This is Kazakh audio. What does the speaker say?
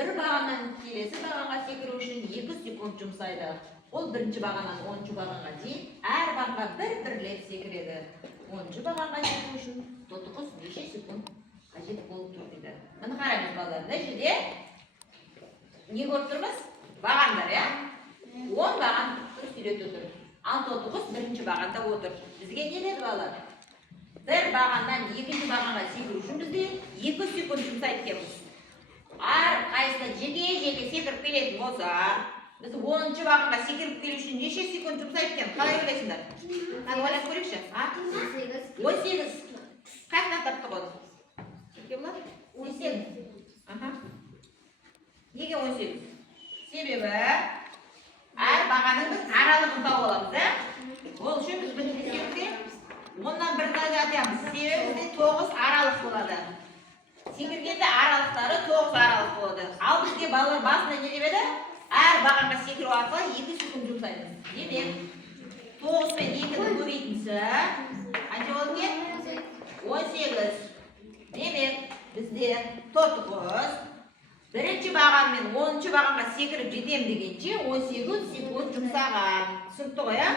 bir бағаннан келесі бағанға секіру үшін 2 секунд жұмсайды. Ол бірінші бағаннан 10-шы бағанға дейін әр бағанға бір-бірлеп секіреді. 10-шы бағанға жету үшін тотықұс неше секунд қажет болып тұр дейді. Міне қараңыз балалар, мына жерде не көріп тұрмыз? Бағандар, иә? 10 баған сөйлетіп тұр. Ал тотықұс бірінші бағанда отыр. Бізге не деді балалар? Bir бағаннан екінші бағанға секіру үшін бізде 2 секунд жұмсайды екенбіз. Әр қайсысына жеке секіріп келетін болса, біз 10-шы бағанға секіріп келу үшін неше секунд жұмсайды екен? Қалай ойлайсыңдар? Қаны ойлап көрейікші? 18. Қайсынан таптық оны? Неге болады? 18. Неге 18? Себебі әр бағаның біз аралығын тауып аламыз, ә? Ол үшін біз бірінші секіріп оннан бір таңда атамыз. Себебі бізде 9 аралық болады. Секіргенде аралықтары 9 аралық болады. Ал бізге балалар басында не деп еді? Әр бағанға секіру арқылы 2 секунд жұмсаймыз. Демек, 9 пен 2-ні көбейтіндісі қанша болды екен? 18. Демек, бізде тотықұс бірінші баған мен 10-шы бағанға секіріп жетем дегенше 18 секунд жұмсаған. Түсінікті ғой, ә?